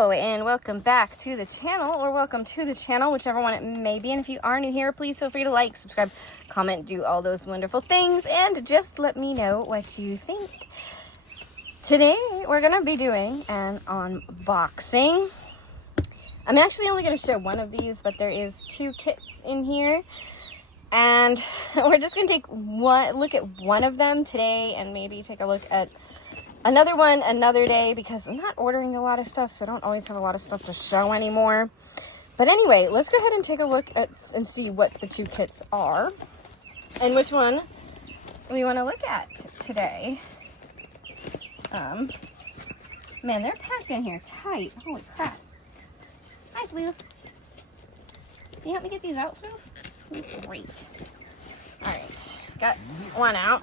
Hello and welcome back to the channel, or welcome to the channel, whichever one it may be. And if you are new here, please feel free to like, subscribe, comment, do all those wonderful things, and just let me know what you think. Today we're going to be doing an unboxing. I'm actually only going to show one of these, but there is two kits in here. And we're just going to take one look at one of them today and maybe take a look at another one another day, because I'm not ordering a lot of stuff, so I don't always have a lot of stuff to show anymore. But anyway, let's go ahead and take a look at and see what the two kits are and which one we want to look at today. Man, they're packed in here tight. Holy crap. Hi, Floof. Can you help me get these out, Floof? Great. Alright, got one out.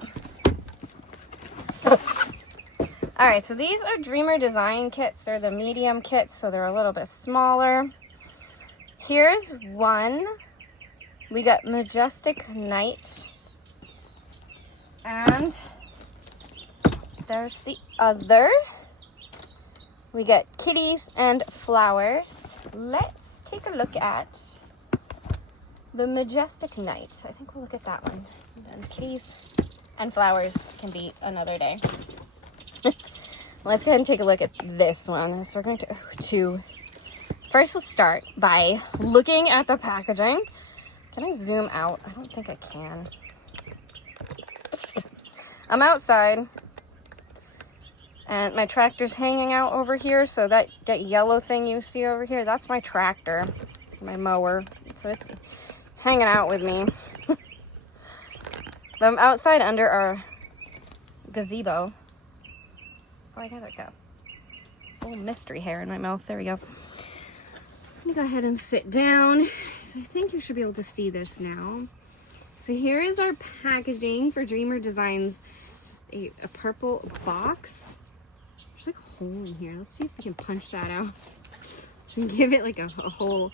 Alright, so these are Dreamer Design kits. They're the medium kits, so they're a little bit smaller. Here's one. We got Majestic Night. And there's the other. We got kitties and flowers. Let's take a look at the Majestic Night. I think we'll look at that one. And then kitties and flowers can be another day. Let's go ahead and take a look at this one. So we're going to first, let's start by looking at the packaging. Can I zoom out? I don't think I can. I'm outside and my tractor's hanging out over here. So that yellow thing you see over here, that's my tractor, my mower. So it's hanging out with me. I'm outside under our gazebo. Oh, I got like a little mystery hair in my mouth. There we go. Let me go ahead and sit down. I think you should be able to see this now. So here is our packaging for Dreamer Designs. Just a purple box. There's like a hole in here. Let's see if we can punch that out. So we can give it like a hole.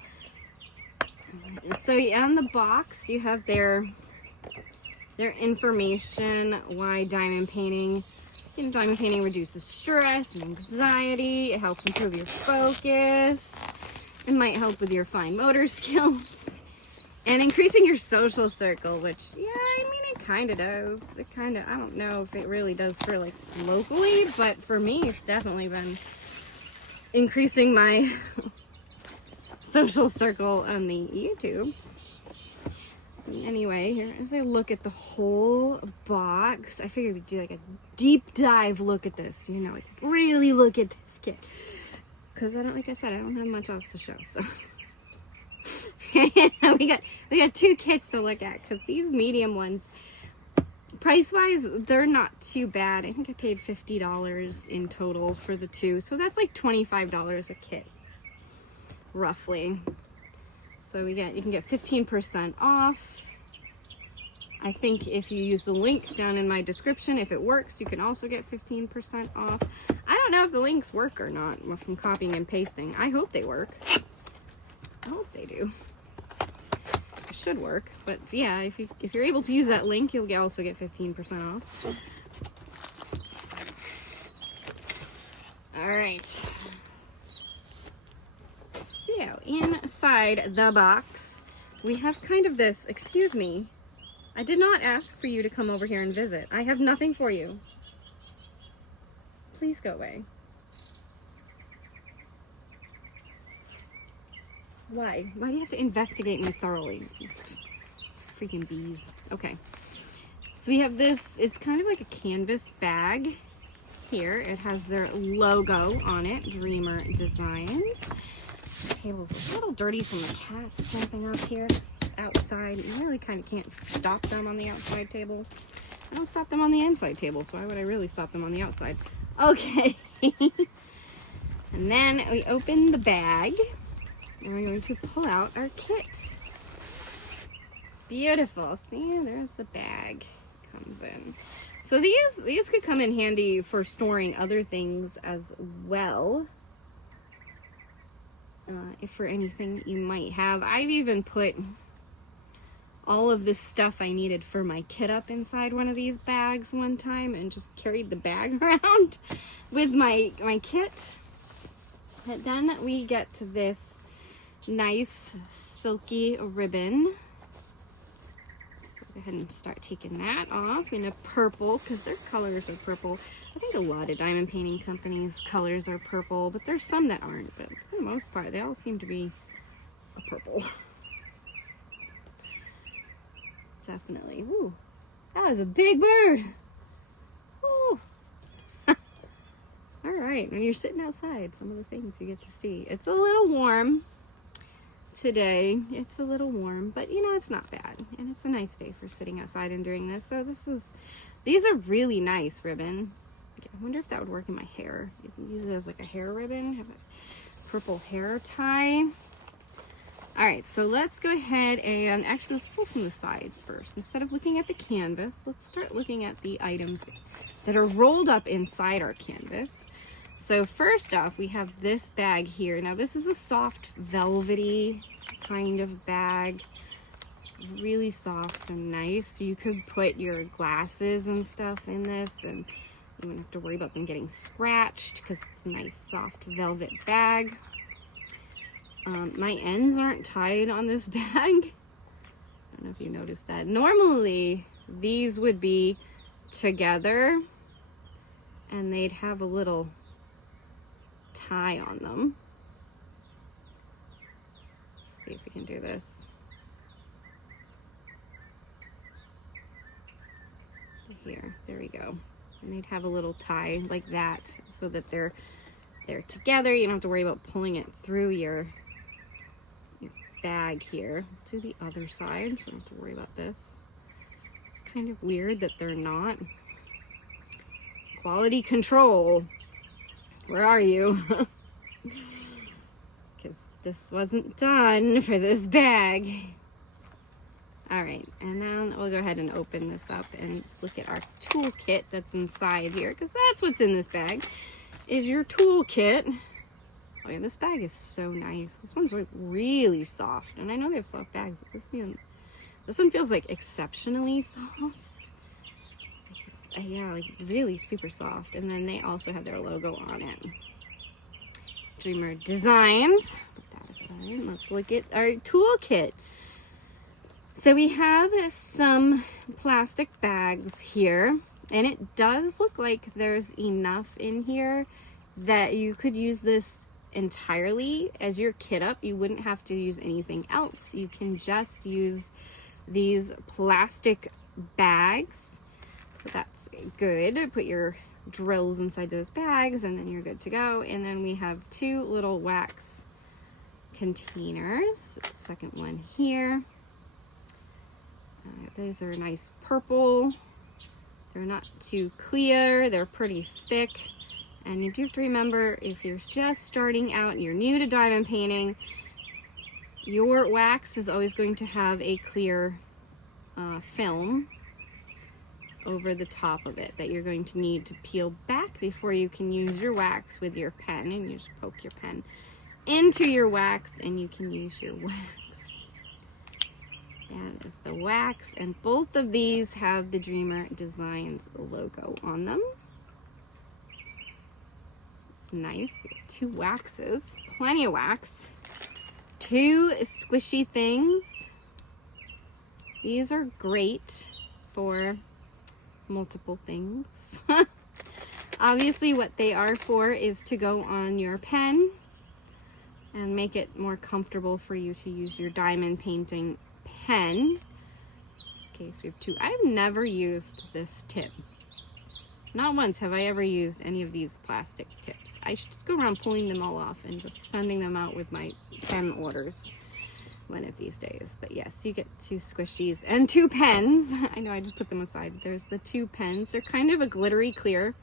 So on the box, you have their information, why diamond painting. Diamond painting reduces stress and anxiety. It helps improve your focus. It might help with your fine motor skills. And increasing your social circle, which, yeah, I mean, it kind of does. It kind of, I don't know if it really does for, like, locally, but for me, it's definitely been increasing my social circle on the YouTubes. Anyway, here as I look at the whole box, I figured we'd do like a deep dive look at this, you know, like really look at this kit, because like I said, I don't have much else to show. So we got two kits to look at, because these medium ones, price wise, they're not too bad. I think I paid $50 in total for the two, so that's like $25 a kit roughly. So you can get 15% off. I think if you use the link down in my description, if it works, you can also get 15% off. I don't know if the links work or not from copying and pasting. I hope they work. I hope they do. It should work, but yeah, if you're able to use that link, you'll also get 15% off. All right. So, inside the box, we have kind of this, excuse me, I did not ask for you to come over here and visit. I have nothing for you. Please go away. Why? Why do you have to investigate me thoroughly? Freaking bees. Okay. So we have this, it's kind of like a canvas bag here. It has their logo on it, Dreamer Designs. The table's a little dirty from the cats camping up here. It's outside. You really kind of can't stop them on the outside table. I don't stop them on the inside table, so why would I really stop them on the outside? Okay. And then we open the bag, and we're going to pull out our kit. Beautiful. See, there's the bag. Comes in. So these could come in handy for storing other things as well. If for anything you might have. I've even put all of this stuff I needed for my kit up inside one of these bags one time and just carried the bag around with my kit. But then we get to this nice silky ribbon. So go ahead and start taking that off in a purple, because their colors are purple. I think a lot of diamond painting companies' colors are purple, but there's some that aren't. But for the most part, they all seem to be a purple. Definitely. Ooh, that was a big bird. Ooh. All right, when you're sitting outside, some of the things you get to see. It's a little warm today. It's a little warm, but you know, it's not bad. And it's a nice day for sitting outside and doing this. So these are really nice ribbon. I wonder if that would work in my hair. You can use it as like a hair ribbon, have a purple hair tie. All right, so let's go ahead and actually let's pull from the sides first. Instead of looking at the canvas, let's start looking at the items that are rolled up inside our canvas. So first off, we have this bag here. Now this is a soft velvety kind of bag. It's really soft and nice. You could put your glasses and stuff in this and you wouldn't have to worry about them getting scratched because it's a nice soft velvet bag. My ends aren't tied on this bag. I don't know if you noticed that. Normally, these would be together and they'd have a little tie on them. Let's see if we can do this. Here, there we go. And they'd have a little tie like that so that they're together. You don't have to worry about pulling it through your bag here. To the other side, so you don't have to worry about this. It's kind of weird that they're not. Quality control, where are you? Because this wasn't done for this bag. All right, and then we'll go ahead and open this up and let's look at our toolkit that's inside here, because that's what's in this bag is your toolkit. Oh yeah, this bag is so nice. This one's like really soft, and I know they have soft bags, but this one feels like exceptionally soft. Yeah, like really super soft. And then they also have their logo on it. Dreamer Designs. Put that aside. Let's look at our toolkit. So we have some plastic bags here, and it does look like there's enough in here that you could use this entirely as your kit up. You wouldn't have to use anything else. You can just use these plastic bags. So that's good. Put your drills inside those bags and then you're good to go. And then we have two little wax containers. Second one here. These are a nice purple. They're not too clear. They're pretty thick. And you do have to remember, if you're just starting out and you're new to diamond painting, your wax is always going to have a clear film over the top of it that you're going to need to peel back before you can use your wax with your pen. And you just poke your pen into your wax and you can use your wax. That is the wax, and both of these have the Dreamer Designs logo on them. It's nice. You have two waxes, plenty of wax. Two squishy things. These are great for multiple things. Obviously what they are for is to go on your pen and make it more comfortable for you to use your diamond painting pen. In this case we have two. I've never used this tip. Not once have I ever used any of these plastic tips. I should just go around pulling them all off and just sending them out with my pen orders one of these days. But yes, you get two squishies and two pens. I know I just put them aside. There's the two pens. They're kind of a glittery clear,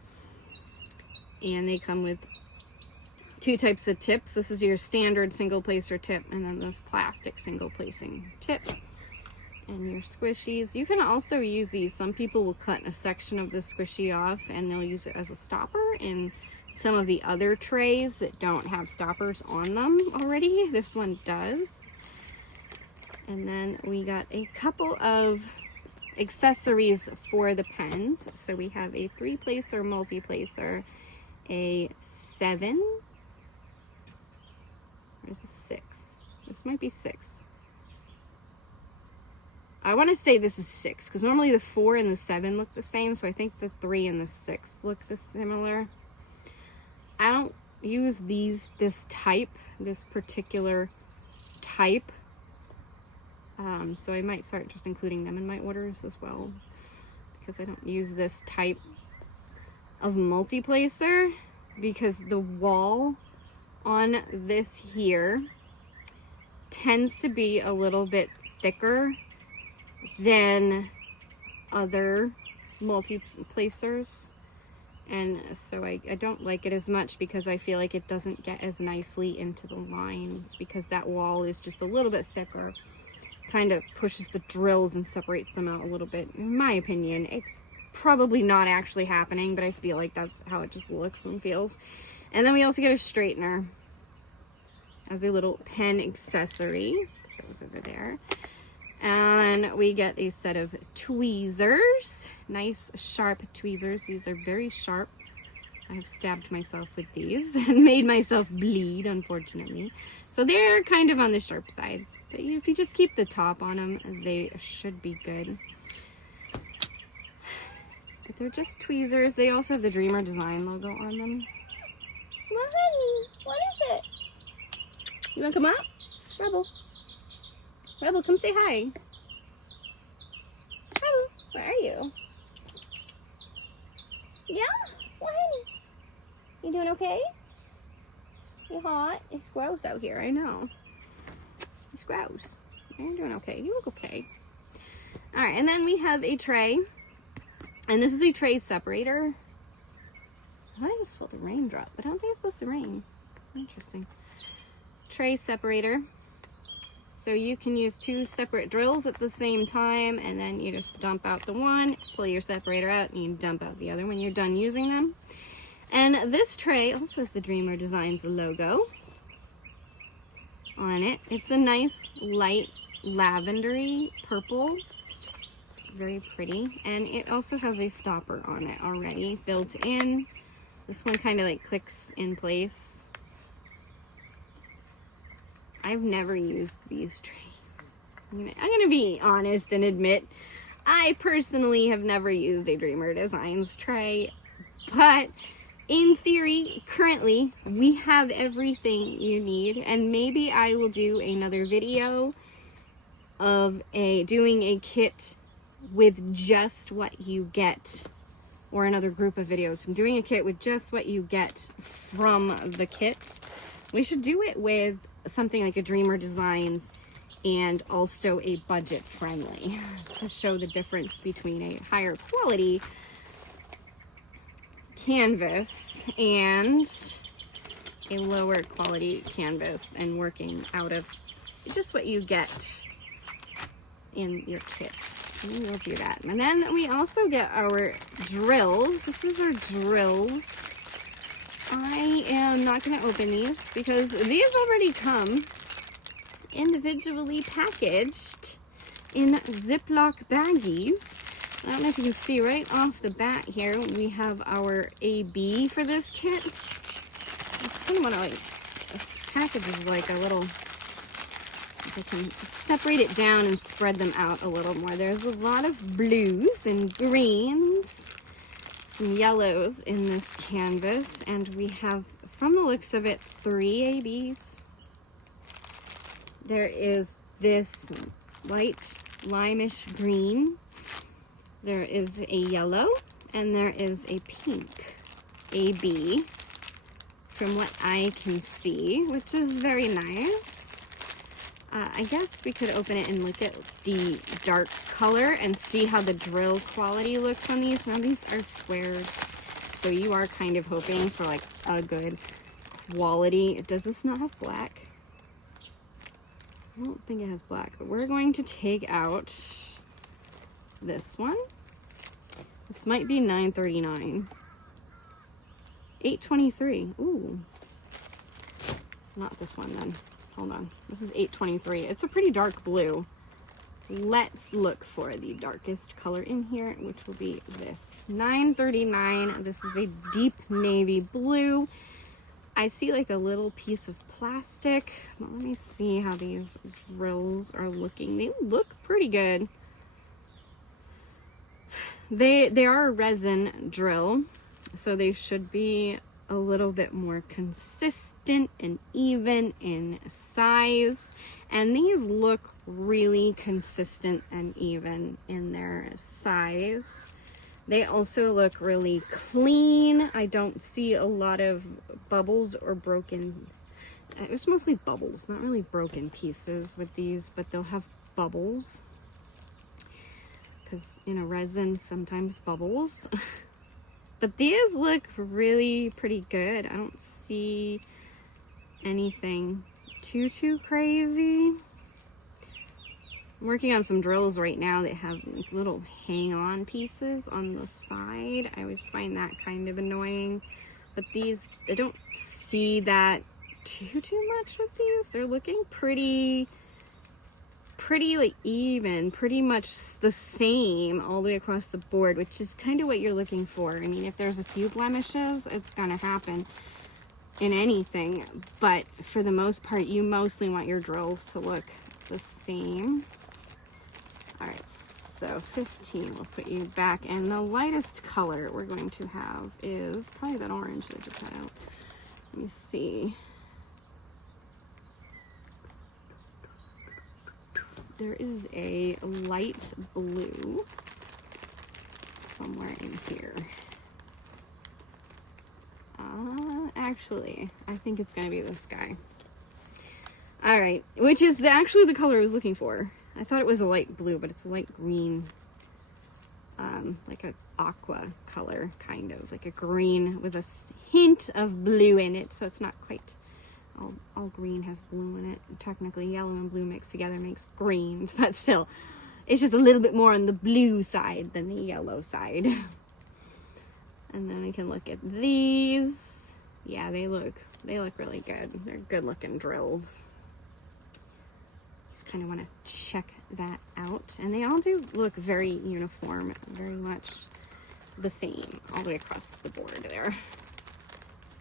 and they come with two types of tips. This is your standard single placer tip, and then this plastic single placing tip. And your squishies, you can also use these. Some people will cut a section of the squishy off and they'll use it as a stopper in some of the other trays that don't have stoppers on them already. This one does. And then we got a couple of accessories for the pens. So we have a 3-placer multi-placer, a 7, This might be 6. I want to say this is 6, because normally the 4 and the 7 look the same, so I think the 3 and the 6 look similar. I don't use this particular type, so I might start just including them in my orders as well, because I don't use this type of multi-placer, because the wall on this here tends to be a little bit thicker than other multi-placers, and so I don't like it as much, because I feel like it doesn't get as nicely into the lines, because that wall is just a little bit thicker. Kind of pushes the drills and separates them out a little bit, in my opinion. It's probably not actually happening, but I feel like that's how it just looks and feels. And then we also get a straightener as a little pen accessory. Let's put those over there. And we get a set of tweezers, nice sharp tweezers. These are very sharp. I have stabbed myself with these and made myself bleed, unfortunately. So they're kind of on the sharp side. But if you just keep the top on them, they should be good. But they're just tweezers. They also have the Dreamer Design logo on them. Come on, honey. What is it? You want to come up? Rebel. Rebel, come say hi. Rebel, where are you? Yeah? What? You doing okay? You hot? It's gross out here, I know. It's gross. You're doing okay. You look okay. Alright, and then we have a tray. And this is a tray separator. I thought I just felt a raindrop, but I don't think it's supposed to rain. Interesting. Tray separator. So you can use 2 separate drills at the same time, and then you just dump out the one, pull your separator out, and you dump out the other when you're done using them. And this tray also has the Dreamer Designs logo on it. It's a nice light lavendery purple. It's very pretty. And it also has a stopper on it already built in. This one kind of like clicks in place. I've never used these trays. I'm gonna be honest and admit, I personally have never used a Dreamer Designs tray, but in theory, currently, we have everything you need, and maybe I will do another video of doing a kit with just what you get, or another group of videos from doing a kit with just what you get from the kit. We should do it with something like a Dreamer Designs and also a budget friendly, to show the difference between a higher quality canvas and a lower quality canvas, and working out of just what you get in your kit. So we'll do that. And then we also get our drills. This is our drills. I am not going to open these because these already come individually packaged in Ziploc baggies. I don't know if you can see right off the bat here, we have our AB for this kit. It's kind of what this package is like a little, if I can separate it down and spread them out a little more. There's a lot of blues and greens, some yellows in this canvas, and we have, from the looks of it, 3 ABs. There is this light limeish green, there is a yellow, and there is a pink AB, from what I can see, which is very nice. I guess we could open it and look at the dark color and see how the drill quality looks on these. Now these are squares, so you are kind of hoping for like a good quality. Does this not have black? I don't think it has black, but we're going to take out this one. This might be $9.39. $8.23. Ooh. Not this one then. Hold on. This is $8.23. It's a pretty dark blue. Let's look for the darkest color in here, which will be this. $9.39. This is a deep navy blue I see like a little piece of plastic. Well, let me see how these drills are looking. They look pretty good. They are a resin drill, so they should be a little bit more consistent and even in size. And these look really consistent and even in their size. They also look really clean. I don't see a lot of bubbles or broken. It's mostly bubbles, not really broken pieces with these, but they'll have bubbles. Because in a resin, sometimes bubbles. But these look really pretty good. I don't see anything too crazy. I'm working on some drills right now that have like little hang-on pieces on the side. I always find that kind of annoying. But these, I don't see that too much with these. They're looking pretty like even, pretty much the same all the way across the board, which is kind of what you're looking for. I mean, if there's a few blemishes, it's gonna happen in anything. But for the most part, you mostly want your drills to look the same. All right, so 15 will put you back, and the lightest color we're going to have is probably that orange that I just had out. Let me see. There is a light blue somewhere in here. Actually, I think it's gonna be this guy. All right, which is actually the color I was looking for. I thought it was a light blue, but it's a light green, like an aqua color, kind of like a green with a hint of blue in it. So it's not quite all green has blue in it. Technically, yellow and blue mixed together makes green, but still, it's just a little bit more on the blue side than the yellow side. And then we can look at these. Yeah, they look really good. They're good looking drills. Kind of want to check that out, and they all do look very uniform, very much the same all the way across the board there.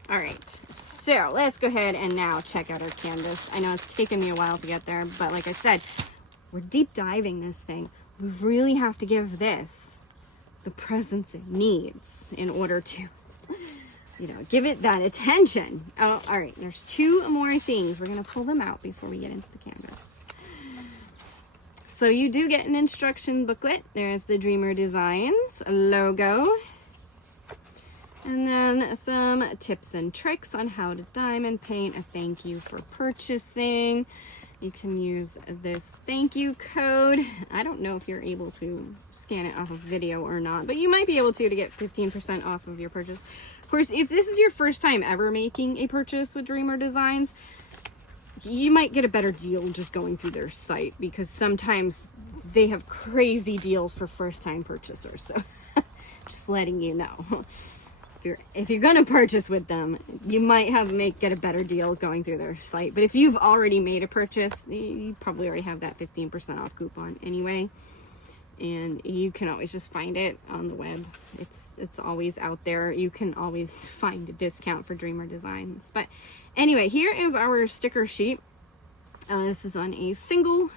All right, so let's go ahead and now check out our canvas. I know it's taken me a while to get there, but like I said, we're deep diving this thing. We really have to give this the presence it needs in order to, you know, give it that attention. Oh, all right, there's two more things. We're gonna pull them out before we get into the canvas. So you do get an instruction booklet. There's the Dreamer Designs logo. And then some tips and tricks on how to diamond paint. A thank you for purchasing. You can use this thank you code. I don't know if you're able to scan it off of video or not, but you might be able to get 15% off of your purchase. Of course, if this is your first time ever making a purchase with Dreamer Designs, you might get a better deal just going through their site, because sometimes they have crazy deals for first-time purchasers. So just letting you know, if you're gonna purchase with them, you might get a better deal going through their site. But if you've already made a purchase, you probably already have that 15% off coupon anyway, and you can always just find it on the web. It's always out there. You can always find a discount for Dreamer Designs. But anyway, here is our sticker sheet. This is on a single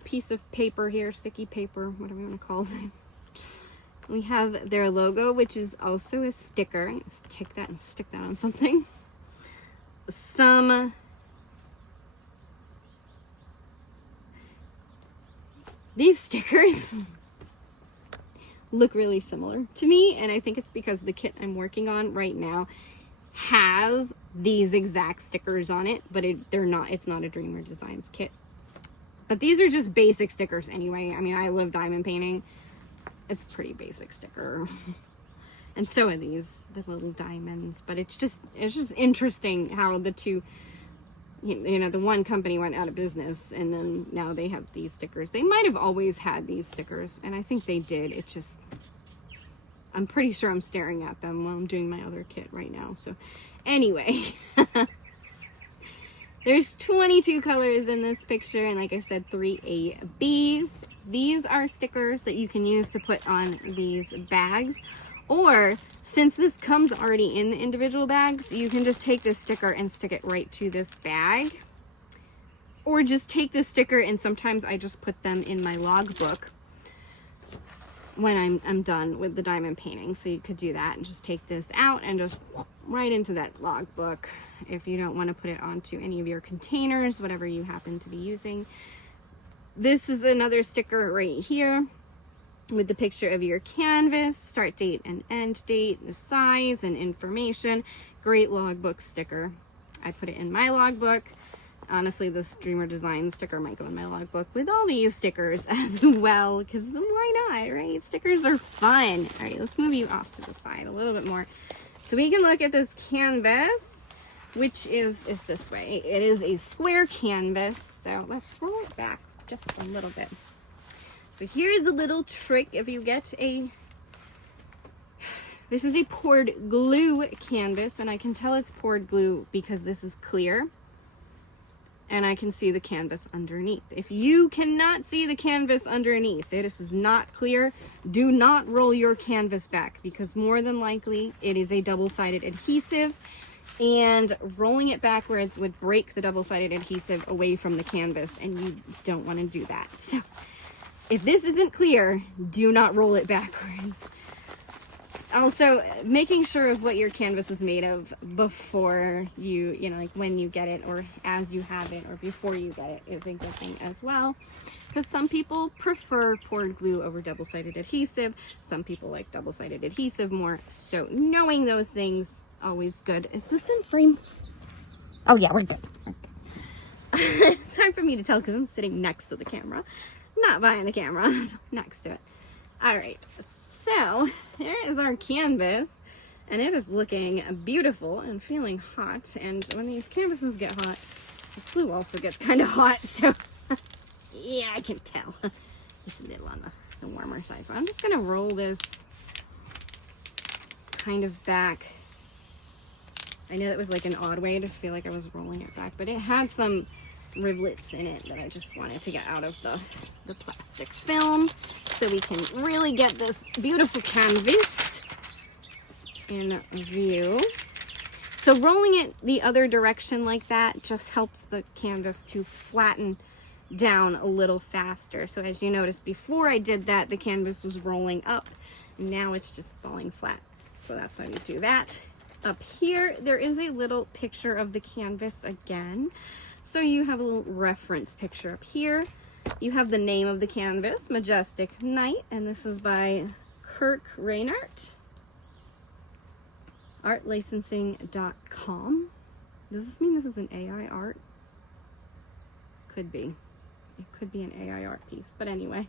piece of paper here, sticky paper, whatever you want to call this. We have their logo, which is also a sticker. Let's take that and stick that on something. These stickers look really similar to me, and I think it's because the kit I'm working on right now has these exact stickers on it, but it's not a Dreamer Designs kit. But these are just basic stickers anyway. I mean, I love diamond painting. It's a pretty basic sticker. And so are these, the little diamonds. But it's just interesting how the two, you know, the one company went out of business, and then now they have these stickers. They might have always had these stickers, and I think they did. It's just, I'm pretty sure I'm staring at them while I'm doing my other kit right now. So anyway, there's 22 colors in this picture, and like I said, 3 A, B's. These are stickers that you can use to put on these bags, or since this comes already in the individual bags, you can just take this sticker and stick it right to this bag, or just take this sticker, and sometimes I just put them in my logbook when I'm done with the diamond painting. So you could do that and just take this out and just right into that logbook if you don't want to put it onto any of your containers, whatever you happen to be using. This is another sticker right here with the picture of your canvas, start date and end date, the size and information. Great logbook sticker. I put it in my logbook. Honestly, this Dreamer Design sticker might go in my logbook with all these stickers as well, because why not, right? Stickers are fun. All right, let's move you off to the side a little bit more so we can look at this canvas, which is this way. It is a square canvas, so let's roll it back just a little bit. So here's a little trick. If you get this is a poured glue canvas, and I can tell it's poured glue because this is clear and I can see the canvas underneath. If you cannot see the canvas underneath, this is not clear, do not roll your canvas back, because more than likely it is a double-sided adhesive, and rolling it backwards would break the double-sided adhesive away from the canvas, and you don't want to do that. So if this isn't clear, do not roll it backwards. Also, making sure of what your canvas is made of before you know, like when you get it, or as you have it, or before you get it, is a good thing as well. Because some people prefer poured glue over double-sided adhesive. Some people like double-sided adhesive more. So knowing those things, always good. Is this in frame? Oh yeah, we're good. It's hard for me to tell because I'm sitting next to the camera. Not behind the camera, next to it. All right. So here is our canvas, and it is looking beautiful and feeling hot. And when these canvases get hot, this glue also gets kind of hot. So yeah, I can tell. It's a little on the warmer side. So I'm just going to roll this kind of back. I know that was like an odd way to feel like I was rolling it back, but it had some rivulets in it that I just wanted to get out of the plastic film, so we can really get this beautiful canvas in view. So rolling it the other direction like that just helps the canvas to flatten down a little faster. So as you noticed before I did that, the canvas was rolling up. Now it's just falling flat. So that's why we do that. Up here, there is a little picture of the canvas again. So you have a little reference picture up here. You have the name of the canvas, Majestic Night, and this is by Kirk Reinhardt, artlicensing.com. Does this mean this is an AI art? Could be. It could be an AI art piece, but anyway,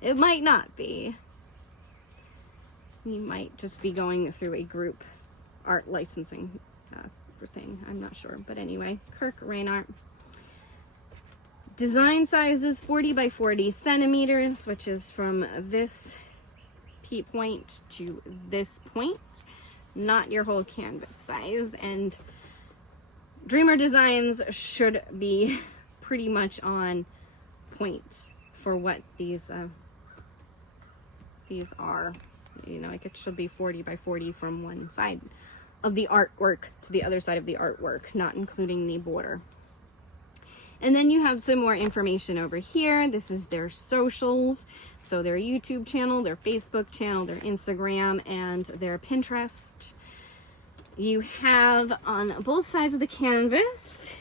it might not be. You might just be going through a group art licensing thing. I'm not sure, but anyway, Kirk Reinhardt. Design size is 40 by 40 centimeters, which is from this point to this point, not your whole canvas size. And Dreamer Designs should be pretty much on point for what these are. You know, like it should be 40 by 40 from one side of the artwork to the other side of the artwork, not including the border. And then you have some more information over here. This is their socials. So their YouTube channel, their Facebook channel, their Instagram, and their Pinterest. You have on both sides of the canvas,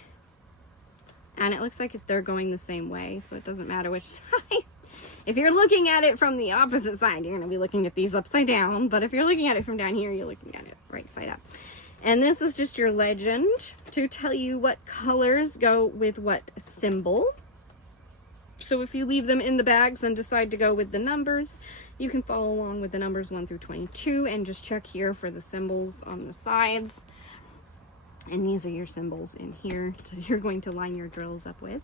and it looks like if they're going the same way, so it doesn't matter which side. If you're looking at it from the opposite side, you're going to be looking at these upside down. But if you're looking at it from down here, you're looking at it right side up. And this is just your legend to tell you what colors go with what symbol. So if you leave them in the bags and decide to go with the numbers, you can follow along with the numbers 1 through 22 and just check here for the symbols on the sides. And these are your symbols in here, so you're going to line your drills up with.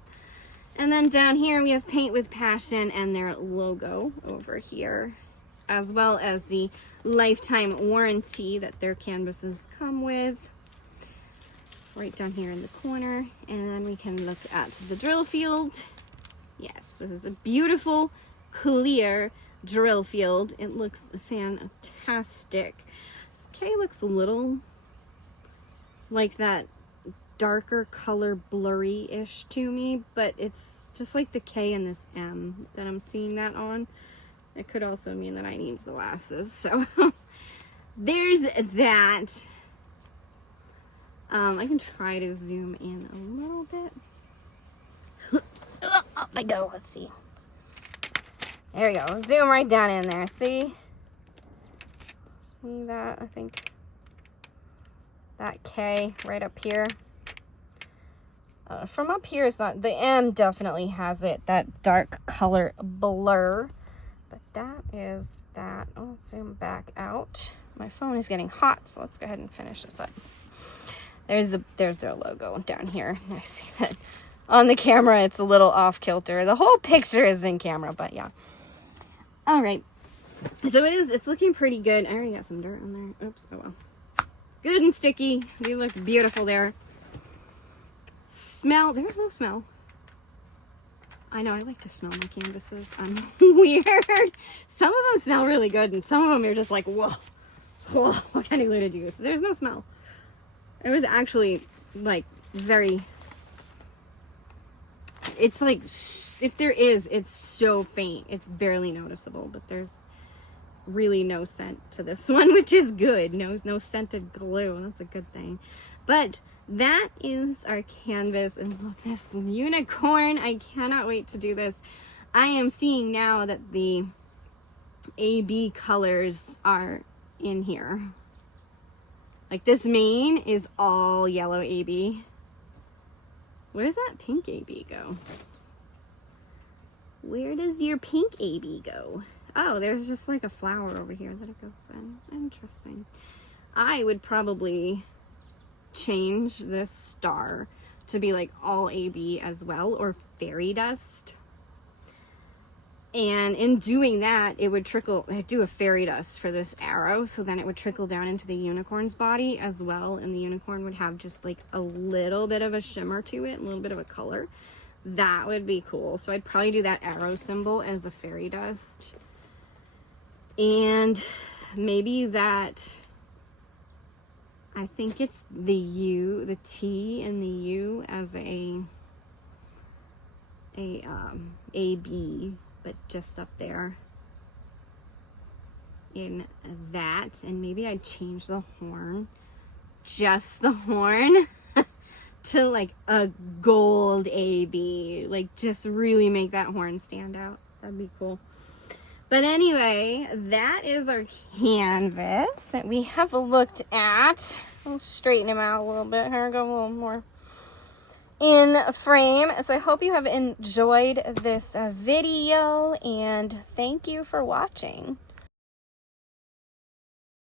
And then down here we have Paint with Passion and their logo over here, as well as the lifetime warranty that their canvases come with, right down here in the corner. And then we can look at the drill field. Yes, this is a beautiful, clear drill field. It looks fantastic. This K looks a little like that darker color blurry-ish to me, but it's just like the K and this M that I'm seeing that on. It could also mean that I need glasses, so there's that. I can try to zoom in a little bit. Up I go. Let's see. There we go. Zoom right down in there. See? See that? I think that K right up here. From up here, it's not. The M definitely has it. That dark color blur. But that is that. I'll zoom back out. My phone is getting hot, so let's go ahead and finish this up. There's their logo down here. I see that on the camera. It's a little off kilter. The whole picture is in camera, but yeah. All right. So it's looking pretty good. I already got some dirt on there. Oops. Oh well. Good and sticky. They look beautiful there. Smell. There's no smell. I know. I like to smell my canvases. I'm weird. Some of them smell really good, and some of them you're just like, whoa, whoa. What kind of glue did you use? There's no smell. It was actually like very, it's like, if there is, it's so faint. It's barely noticeable, but there's really no scent to this one, which is good. No scented glue. That's a good thing. But that is our canvas, and this unicorn. I cannot wait to do this. I am seeing now that the AB colors are in here. Like this mane is all yellow AB. Where does that pink AB go? Where does your pink AB go? Oh, there's just like a flower over here that it goes in. Interesting. I would probably change this star to be like all AB as well, or fairy dust. And in doing that, it would trickle, I'd do a fairy dust for this arrow, so then it would trickle down into the unicorn's body as well, and the unicorn would have just like a little bit of a shimmer to it, a little bit of a color. That would be cool. So I'd probably do that arrow symbol as a fairy dust. And maybe that, I think it's the U, the T and the U as a AB, but just up there in that. And maybe I'd change the horn, just the horn, to like a gold AB, like just really make that horn stand out. That'd be cool. But anyway, that is our canvas that we have looked at. I'll straighten him out a little bit here, go a little more in frame. So I hope you have enjoyed this video, and thank you for watching.